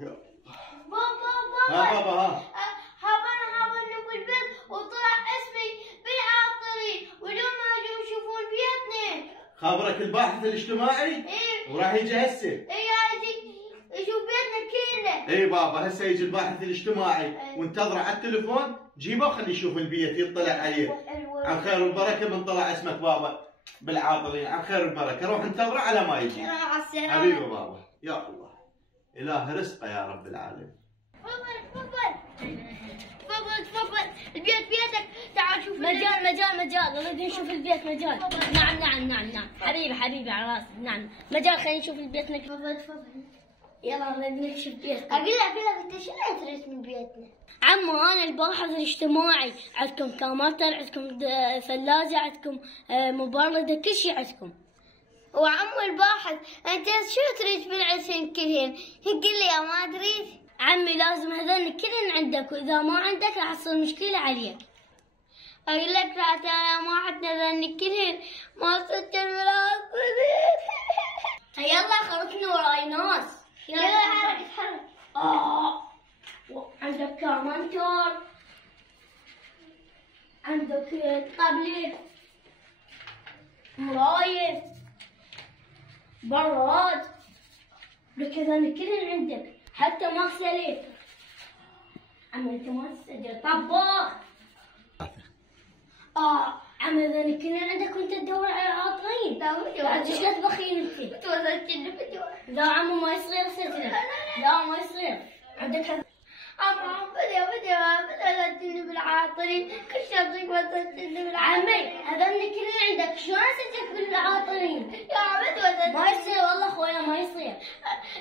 يا بابا ها بابا ها هبن نبو البيت وطلع اسمي بالعاطري واليوم ما جوا يشوفون بيتنا. خبرك الباحث الاجتماعي؟ ايه وراح يجي هسه. ايه يجي يشوف بيتنا كله. اي بابا هسه يجي الباحث الاجتماعي وانتظره على التليفون، جيبه وخليه يشوف البيت يطلع عليه. عن خير والبركه من طلع اسمك بابا بالعاطلين، عن خير والبركه، روح انتظره على ما يجي. مع السلامة حبيبي بابا، يا الله اله رزقه يا رب العالمين. تفضل البيت بيتك، تعال شوف. مجال نريد نشوف البيت مجال. نعم حبيبي على راسي. نعم مجال، خلينا نشوف البيت. تفضل يلا نريد نكشف بيتك. اقول لك انت شو اللي تريد من بيتنا؟ عمو انا الباحث الاجتماعي، عندكم كمبيوتر، عندكم ثلاجة، عندكم مبردة، كل شيء عندكم. وعمو الباحث انت شو تريد بالعشن كلهن؟ قل لي ما تريد. عمي لازم هذول كلهن عندك، واذا ما عندك راح تصير مشكلة عليك. اقول لك انا ما عندنا ذني كلهن ما سجل بالعاطلين. يلا خرجنا وراي ناس. يلا حرك. عندك كمبيوتر، عندك تابلت، مراية، براد، لك هذول كلهن عندك، حتى مغسلة. عمي انت ما تسجل. طباخ. عمي هذول كلهن عندك وانت تدور على العاطلين. لا ليش لا تبخين انت؟ لا عمو ما يصير سجله. لا ما يصير. عندك عمو بدي سجلني بالعاطلين، كل شيء ابغيك ما تسجلني بالعاطلين. عمي هذول كلهن عندك، شلون اسجلك بالعاطلين؟ يا عمي ما يصير والله خويا، ما يصير.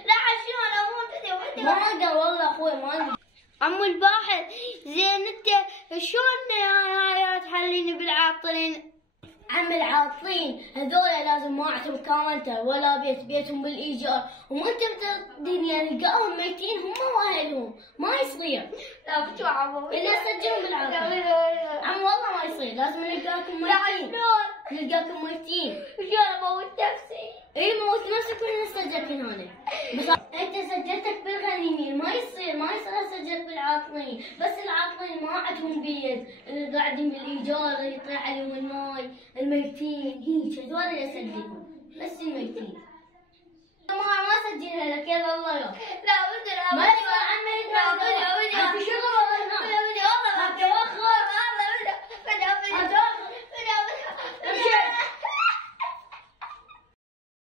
لا شلون اموت؟ ما اقدر والله اخوي، ما اقدر. عمو الباحث زين انت شلون هاي تحليني بالعاطلين؟ عم العاطلين هذول لازم ما عندهم كاونتر ولا بيتهم بالايجار، وما تقدر الدنيا نلقاهم ميتين هم واهلهم، ما يصير. لا بشو عمو الا سجلهم بالعاطلين. عم والله ما يصير، لازم نلقاكم ميتين. نلقاكم ميتين. شلون اموت نفسي؟ اي موت نفسك وانا سجلت من هنا. بس انت سجلتك بالغنيمين، ما يصير اسجلك بالعاطلين، بس العاطلين ما عندهم بيت، اللي قاعدين بالايجار اللي يطلع عليهم الماي، الميتين هيك هذول اللي اسجلهم، بس الميتين.